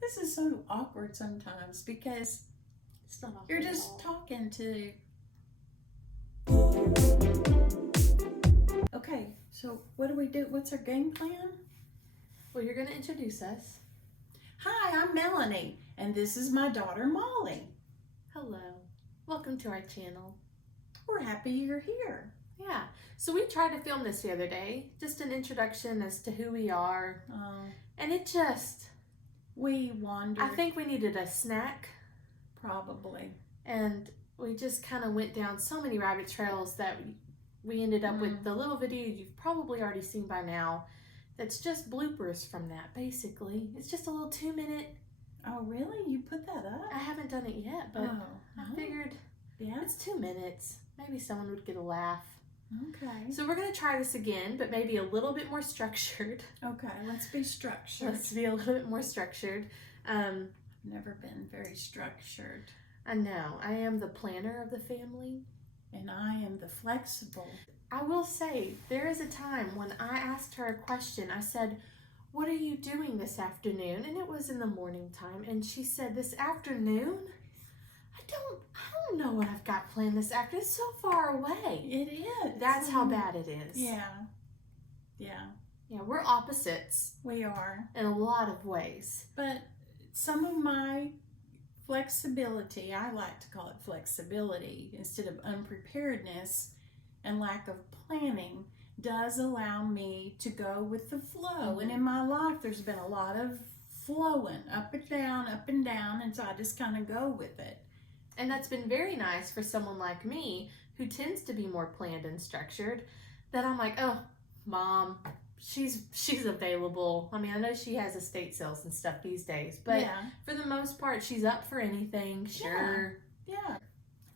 This is so awkward sometimes because It's not awkward you're at just all. talking to. Okay, so what do we do? What's our game plan? Well, you're going to introduce us. Hi, I'm Melony, and this is my daughter Molly. Hello. Welcome to our channel. We're happy you're here. Yeah. So we tried to film this the other day, just an introduction as to who we are. And it just... We wandered. I think we needed a snack. Probably. And we just kind of went down so many rabbit trails that we ended up with the little video you've probably already seen by now. That's just bloopers from that, basically. It's just a little 2-minute. Oh, really? You put that up? I haven't done it yet, but I figured it's 2 minutes. Maybe someone would get a laugh. Okay. So we're going to try this again, but maybe a little bit more structured. Okay, let's be structured. Let's be a little bit more structured. I've never been very structured. I know. I am the planner of the family. And I am the flexible. I will say, there is a time when I asked her a question. I said, "What are you doing this afternoon?" And it was in the morning time. And she said, "This afternoon? I don't know what I've got planned this afternoon. It's so far away." It is. That's how bad it is. Yeah. Yeah, we're opposites. We are. In a lot of ways. But some of my flexibility, I like to call it flexibility instead of unpreparedness and lack of planning, does allow me to go with the flow. And in my life, there's been a lot of flowing up and down, and so I just kind of go with it. And that's been very nice for someone like me who tends to be more planned and structured, that I'm like, oh, Mom, she's available. I mean, I know she has estate sales and stuff these days, but for the most part, she's up for anything. Sure. Yeah.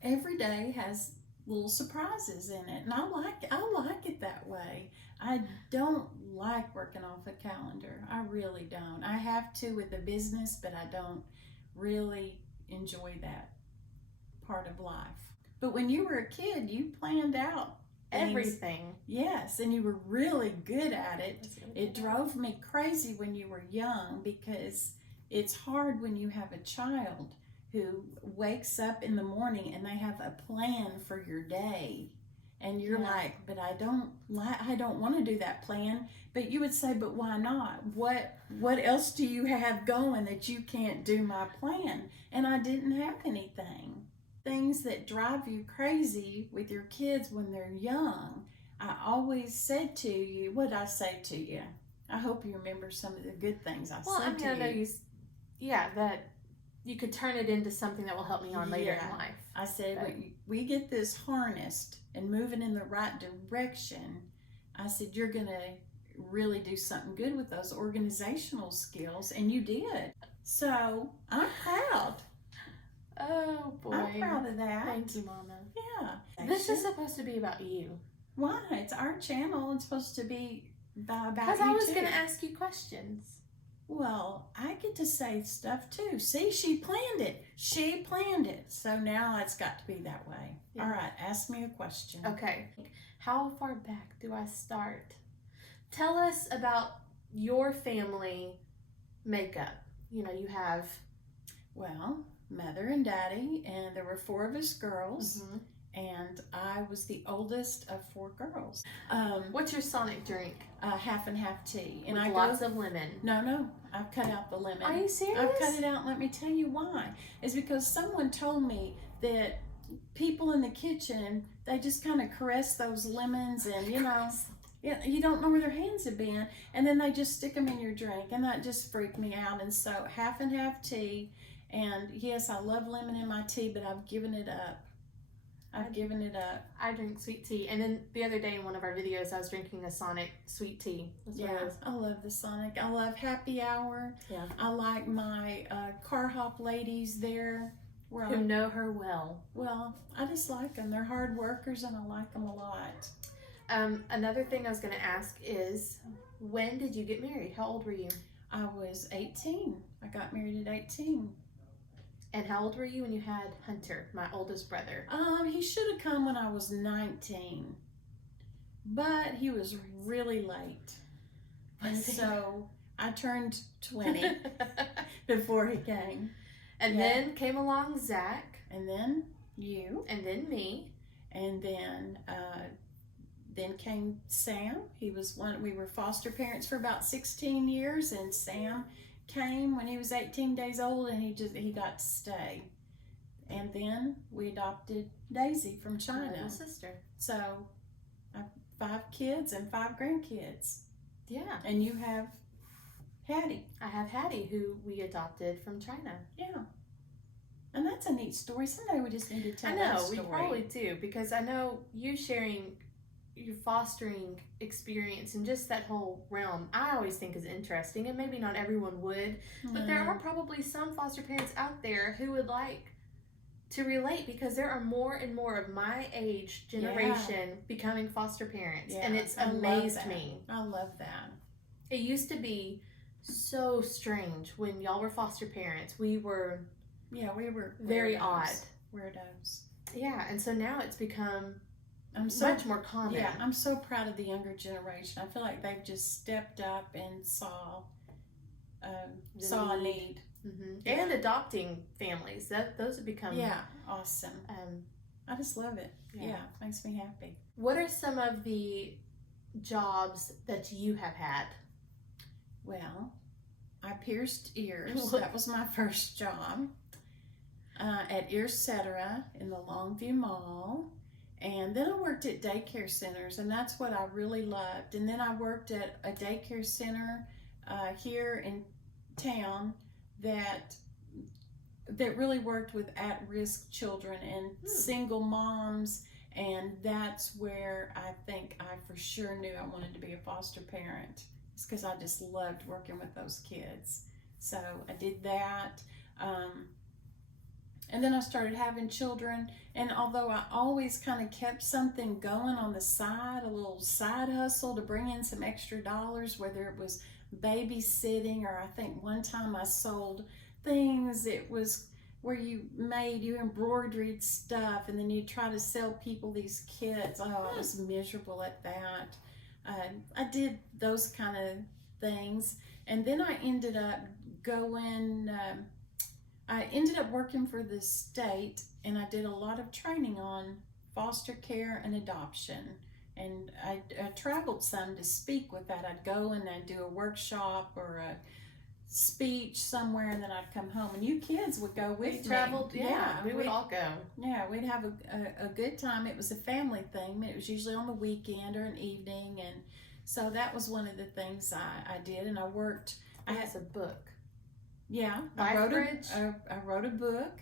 Every day has little surprises in it, and I like it that way. I don't like working off a calendar. I really don't. I have to with a business, but I don't really enjoy that part of life. But when you were a kid, you planned out everything. Yes, and you were really good at it. It drove me crazy when you were young because it's hard when you have a child who wakes up in the morning and they have a plan for your day. And you're like, but I don't want to do that plan. But you would say, but why not? What else do you have going that you can't do my plan? And I didn't have anything. Things that drive you crazy with your kids when they're young. I always said to you, what did I say to you? I hope you remember some of the good things I said to you. I know that you could turn it into something that will help me on later in life. I said, when we get this harnessed and moving in the right direction, I said, you're going to really do something good with those organizational skills, and you did. So I'm proud. Oh boy. I'm proud of that. Thank you, Mama. Yeah. This is supposed to be about you. Why? It's our channel. It's supposed to be about you too. Because I was going to ask you questions. Well, I get to say stuff too. See, she planned it. She planned it. So now it's got to be that way. Yeah. All right, ask me a question. Okay. How far back do I start? Tell us about your family makeup. You know, you have... Well, Mother and Daddy, and there were 4 of us girls. And I was the oldest of 4 girls. What's your Sonic drink? Half and half tea. And with lots of lemon. No, I've cut out the lemon. Are you serious? I've cut it out, and let me tell you why. It's because someone told me that people in the kitchen, they just kind of caress those lemons, and you don't know where their hands have been, and then they just stick them in your drink, and that just freaked me out. And so half and half tea, and yes, I love lemon in my tea, but I've given it up. I've given it up. I drink sweet tea. And then the other day in one of our videos, I was drinking a Sonic sweet tea. I love the Sonic. I love happy hour. Yeah. I like my car hop ladies there. Who know her well. Well, I just like them. They're hard workers, and I like them a lot. Another thing I was going to ask is, when did you get married? How old were you? I was 18. I got married at 18. And how old were you when you had Hunter, my oldest brother? He should have come when I was 19, but he was really late. And so I turned 20 before he came. And then came along Zach. And then you. And then me. And then came Sam. He was one. We were foster parents for about 16 years, and Sam came when he was 18 days old, and he got to stay. And then we adopted Daisy from China. My little sister. So I have 5 kids and 5 grandkids. Yeah. And you have Hattie. I have Hattie, who we adopted from China. Yeah. And that's a neat story. Someday we just need to tell I that know, story. we probably do, because I know you sharing your fostering experience and just that whole realm, I always think is interesting, and maybe not everyone would, but there are probably some foster parents out there who would like to relate, because there are more and more of my age generation becoming foster parents, and it's amazed me. I love that. It used to be so strange when y'all were foster parents. We were very odd. Weirdos. Yeah, and so now it's become so much more common. Yeah, I'm so proud of the younger generation. I feel like they've just stepped up and saw a need. Mm-hmm. Yeah. And adopting families. Those have become awesome. I just love it. Yeah, makes me happy. What are some of the jobs that you have had? Well, I pierced ears. That was my first job at Earcetera in the Longview Mall. And then I worked at daycare centers, and that's what I really loved. And then I worked at a daycare center here in town that really worked with at-risk children and single moms. And that's where I think I for sure knew I wanted to be a foster parent. It's because I just loved working with those kids. So I did that. And then I started having children, and although I always kind of kept something going on the side, a little side hustle to bring in some extra dollars, whether it was babysitting, or I think one time I sold things. It was where you embroidered stuff, and then you try to sell people these kits. Oh, I was miserable at that. I did those kind of things, and then I ended up working for the state, and I did a lot of training on foster care and adoption. And I traveled some to speak with that. I'd go and I'd do a workshop or a speech somewhere, and then I'd come home. And you kids would go with me. Traveled, we would all go. Yeah, we'd have a good time. It was a family thing. It was usually on the weekend or an evening, and so that was one of the things I did. And I worked. I had a book. Yeah, I wrote a book,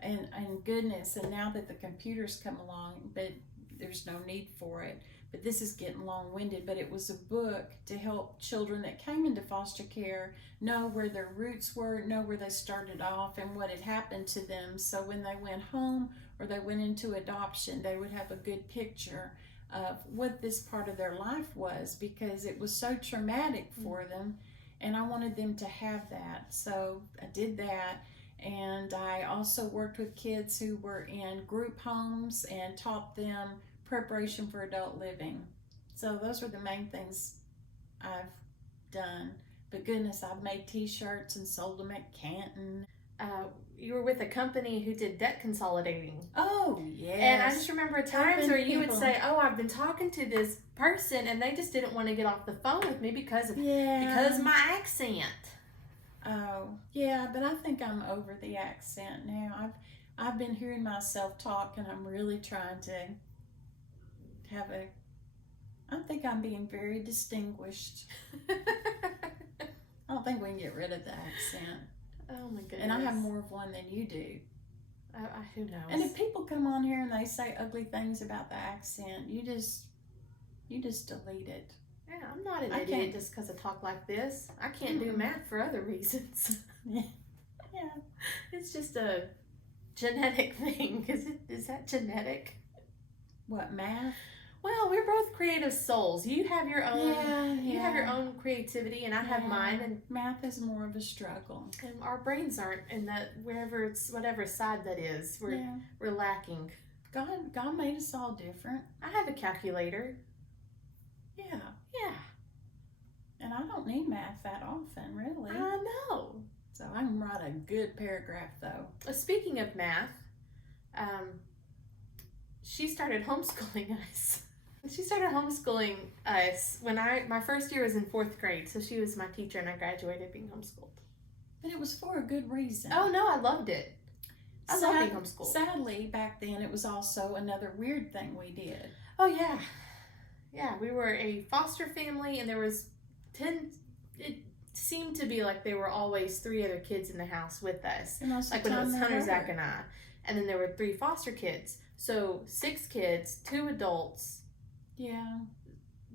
and goodness, and now that the computers come along, but there's no need for it. But this is getting long-winded, but it was a book to help children that came into foster care know where their roots were, know where they started off, and what had happened to them. So when they went home or they went into adoption, they would have a good picture of what this part of their life was, because it was so traumatic for them. And I wanted them to have that. So I did that. And I also worked with kids who were in group homes and taught them preparation for adult living. So those were the main things I've done. But goodness, I've made t-shirts and sold them at Canton. You were with a company who did debt consolidating. Oh, yes. And I just remember times where you would say, oh, I've been talking to this person, and they just didn't want to get off the phone with me because of my accent. Oh, yeah, but I think I'm over the accent now. I've been hearing myself talk, and I'm really trying to I think I'm being very distinguished. I don't think we can get rid of the accent. Oh my goodness. And I have more of one than you do. Who knows? And if people come on here and they say ugly things about the accent, you just delete it. Yeah, I'm not an idiot just because I talk like this. I can't do math for other reasons. Yeah. It's just a genetic thing. Is that genetic? What, math? Well, we're both creative souls. You have your own. You have your own creativity, and I have mine. And math is more of a struggle. And our brains aren't in that whatever side that is. We're lacking. God made us all different. I have a calculator. Yeah. And I don't need math that often, really. I know. So I can write a good paragraph though. Speaking of math, she started homeschooling us. She started homeschooling us when my first year was in 4th grade. So she was my teacher, and I graduated being homeschooled. But it was for a good reason. Oh no, I loved it. I love being homeschooled. Sadly, back then it was also another weird thing we did. Oh yeah, yeah. We were a foster family, and there was 10. It seemed to be like there were always 3 other kids in the house with us. And most like of the when it was time Hunter, they were. Zach, and I, and then there were 3 foster kids. So 6 kids, 2 adults. Yeah.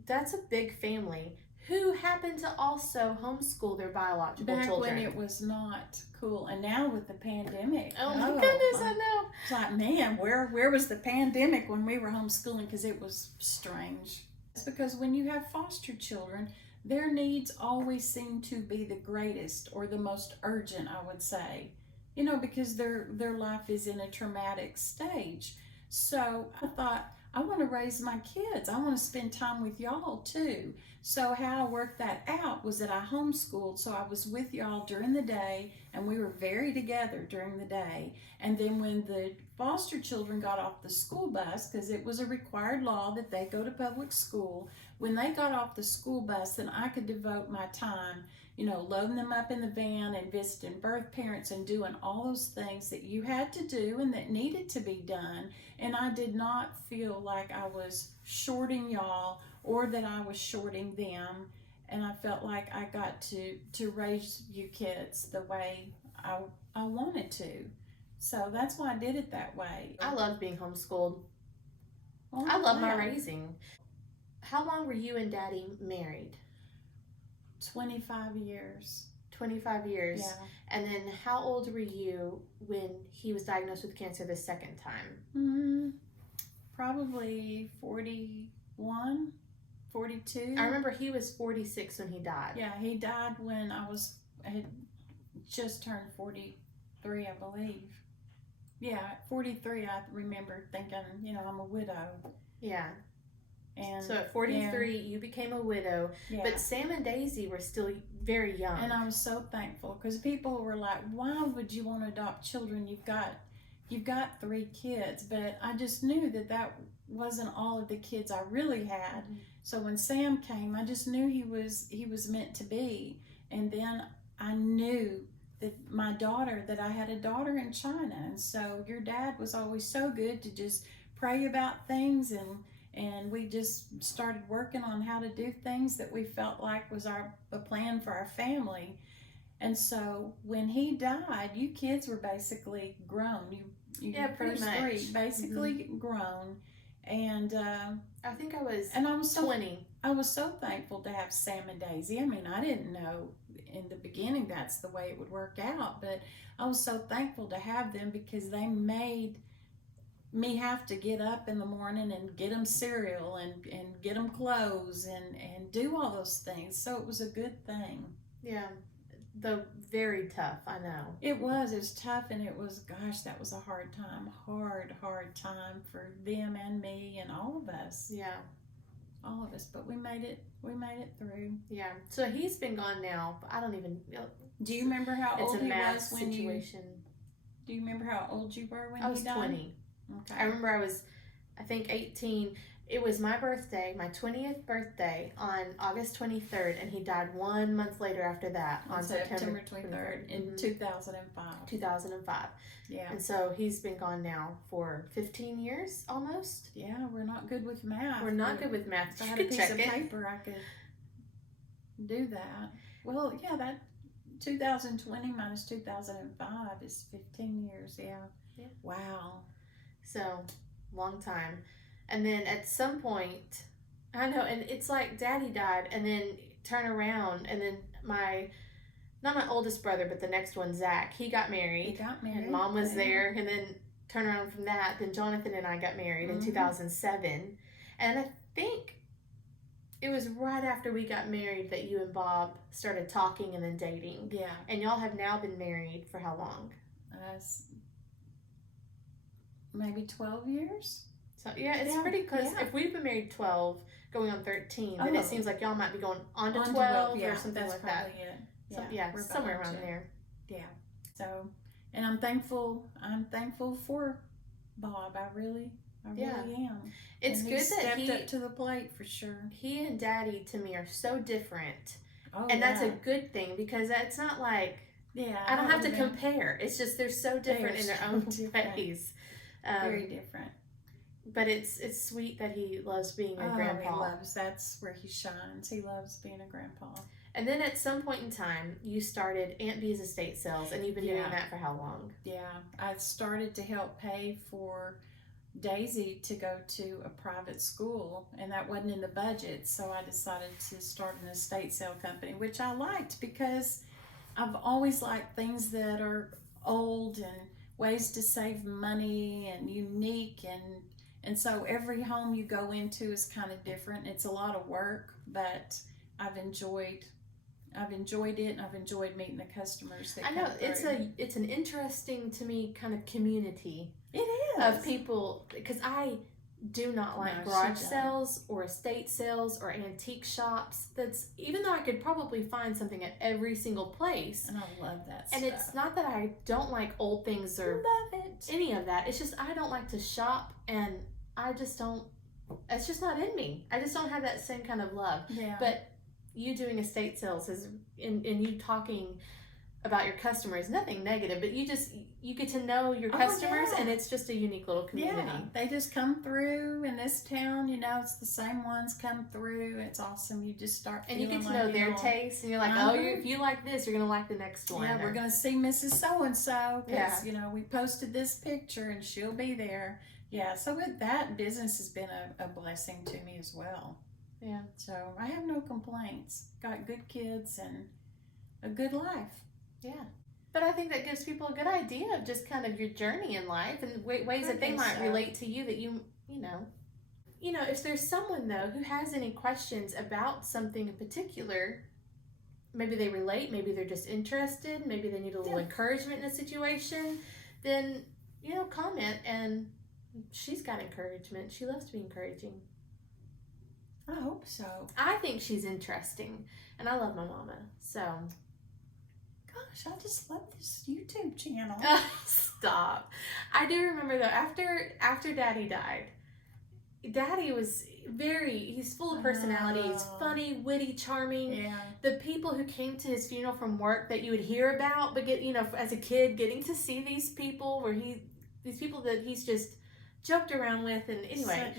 That's a big family who happened to also homeschool their biological Back children. when it was not cool, and now with the pandemic. Oh my goodness, I know. It's like, man, where was the pandemic when we were homeschooling? Because it was strange. It's because when you have foster children, their needs always seem to be the greatest or the most urgent, I would say. You know, because their life is in a traumatic stage. So I thought, I want to raise my kids. I want to spend time with y'all too. So how I worked that out was that I homeschooled. So I was with y'all during the day, and we were very together during the day. And then when the foster children got off the school bus, because it was a required law that they go to public school, when they got off the school bus, then I could devote my time, you know, loading them up in the van and visiting birth parents and doing all those things that you had to do and that needed to be done. And I did not feel like I was shorting y'all or that I was shorting them. And I felt like I got to raise you kids the way I wanted to. So that's why I did it that way. I love being homeschooled. Well, I love my raising. How long were you and Daddy married? 25 years. 25 years. Yeah. And then how old were you when he was diagnosed with cancer the second time? Probably 41, 42. I remember he was 46 when he died. Yeah, he died when I had just turned 43, I believe. Yeah, 43, I remember thinking, you know, I'm a widow. Yeah. And so at 43, you became a widow. Yeah. But Sam and Daisy were still very young. And I was so thankful because people were like, why would you want to adopt children? You've got 3 kids. But I just knew that wasn't all of the kids I really had. Mm-hmm. So when Sam came, I just knew he was meant to be. And then I knew that that I had a daughter in China. And so your dad was always so good to just pray about things, and we just started working on how to do things that we felt like was a plan for our family. And so when he died, you kids were basically grown. You pretty much. 3 basically grown. And I think I was 20. I was so thankful to have Sam and Daisy. I mean, I didn't know in the beginning that's the way it would work out, but I was so thankful to have them because they made me have to get up in the morning and get them cereal and get them clothes and do all those things. So it was a good thing. Yeah. Very tough, I know. It was tough, and it was, gosh, that was a hard time. Hard time for them and me and all of us. Yeah. All of us, but we made it through. Yeah. So he's been gone now, but I don't even know. Do you remember how old he was when situation. Do you remember how old you were when I was he died? 20. Okay. I remember I was, I think, 18. It was my birthday, my 20th birthday, on August 23rd, and he died 1 month later after that, on September 23rd in 2005. 2005. Yeah. And so he's been gone now for 15 years, almost. Yeah, we're not good with math. We're not good with math. If I had a piece of paper, I could do that. Well, yeah, that 2020 minus 2005 is 15 years. Yeah. Wow. So, long time. And then at some point, I know, and it's like Daddy died, and then turn around, and then not my oldest brother, but the next one, Zach, he got married. And Mom was there, and then turn around from that, then Jonathan and I got married in 2007. And I think it was right after we got married that you and Bob started talking and then dating. Yeah. And y'all have now been married for how long? Maybe 12 years. So yeah, it's pretty close. Yeah. If we've been married 12, going on 13, then it seems like y'all might be going on to 12 or something like that. It. Yeah, somewhere around there. Yeah. So, and I'm thankful for Bob. I really am. It's and good he that stepped up to the plate for sure. He and Daddy to me are so different. Oh, and yeah. that's a good thing because it's not like yeah, I don't have to compare. It's just they're so different in their own ways. Very different. But it's sweet that he loves being a grandpa. That's where he shines. He loves being a grandpa. And then at some point in time, you started Aunt B's estate sales, and you've been doing that for how long? Yeah, I started to help pay for Daisy to go to a private school, and that wasn't in the budget, so I decided to start an estate sale company, which I liked because I've always liked things that are old and ways to save money and unique, and so every home you go into is kind of different. It's a lot of work, but I've enjoyed it, and I've enjoyed meeting the customers that I know come it's an interesting to me kind of community. It is of people, because I do not like garage sales or estate sales or antique shops. That's even though I could probably find something at every single place. And I love that stuff. And it's not that I don't like old things or love it. Any of that. It's just I don't like to shop, and I just don't. It's just not in me. I just don't have that same kind of love. Yeah. But you doing estate sales is, and you talking about your customers, nothing negative, but you get to know your customers, and it's just a unique little community. Yeah, they just come through in this town, it's the same ones come through. It's awesome. You just start and you get to know their taste, and you're like, if you like this, you're gonna like the next one. Yeah, we're gonna see Mrs. So-and-so because we posted this picture and she'll be there. Yeah, so with that, business has been a blessing to me as well. Yeah. So I have no complaints. Got good kids and a good life. Yeah. But I think that gives people a good idea of just kind of your journey in life and ways that they might relate to you that you know. If there's someone, though, who has any questions about something in particular, maybe they relate, maybe they're just interested, maybe they need a little encouragement in a situation, then, comment, and she's got encouragement. She loves to be encouraging. I hope so. I think she's interesting, and I love my mama, so... Gosh, I just love this YouTube channel. Stop. I do remember, though, after Daddy died, Daddy was he's full of personality. He's funny, witty, charming. Yeah. The people who came to his funeral from work that you would hear about, but as a kid, getting to see these people these people that he's just joked around with, and anyway,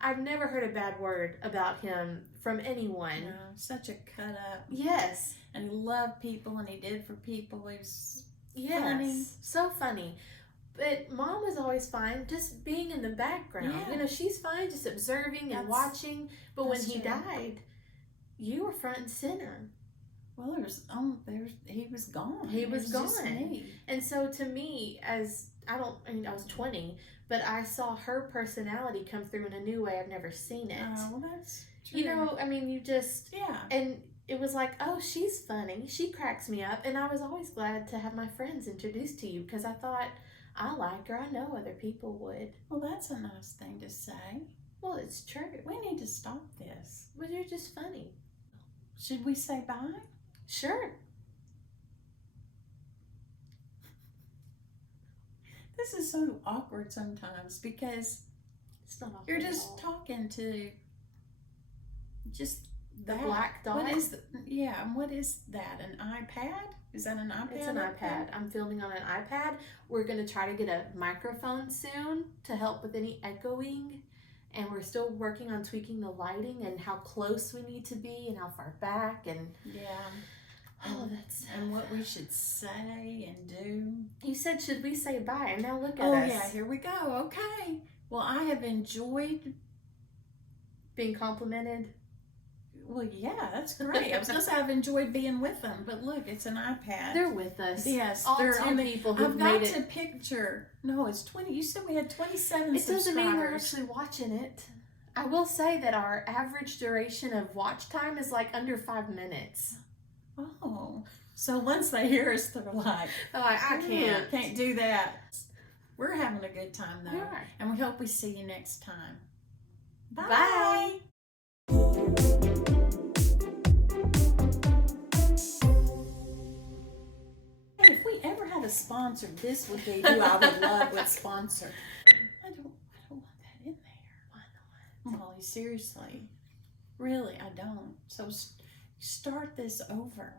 I've never heard a bad word about him from anyone. No, such a cut up. Yes. And he loved people, and he did for people. He was funny. So funny. But Mom was always fine just being in the background. Yeah. She's fine just observing and watching. But when he died, you were front and center. Well, he was gone. He was gone. Just me. And so to me, I was 20, but I saw her personality come through in a new way. I've never seen it. Well, that's true. You just... Yeah. And it was like, oh, she's funny. She cracks me up. And I was always glad to have my friends introduced to you because I thought, I like her. I know other people would. Well, that's a nice thing to say. Well, it's true. We need to stop this. But you're just funny. Should we say bye? Sure. This is so awkward sometimes because it's not awkward you're just talking to just the black dot. What is that? An iPad? Is that an iPad? It's an iPad. I'm filming on an iPad. We're going to try to get a microphone soon to help with any echoing. And we're still working on tweaking the lighting and how close we need to be and how far back and all of that stuff. And what we should say and do. You said, should we say bye? And now look at us. Oh, yeah, here we go. Okay. Well, I have enjoyed being complimented. Well, yeah, that's great. I was going to say I've enjoyed being with them, but look, it's an iPad. They're with us. Yes, all they're 10 people who've made it. I've got to picture. No, it's 20. You said we had 27 subscribers. It doesn't mean they're actually watching it. I will say that our average duration of watch time is like under 5 minutes. Oh, so once they hear us, they're like, I can't do that. We're having a good time though. We are. And we hope we see you next time. Bye. If a sponsor, this would they do. I would love with sponsor. I don't want that in there. Why not? Molly, seriously. Really, I don't. So start this over.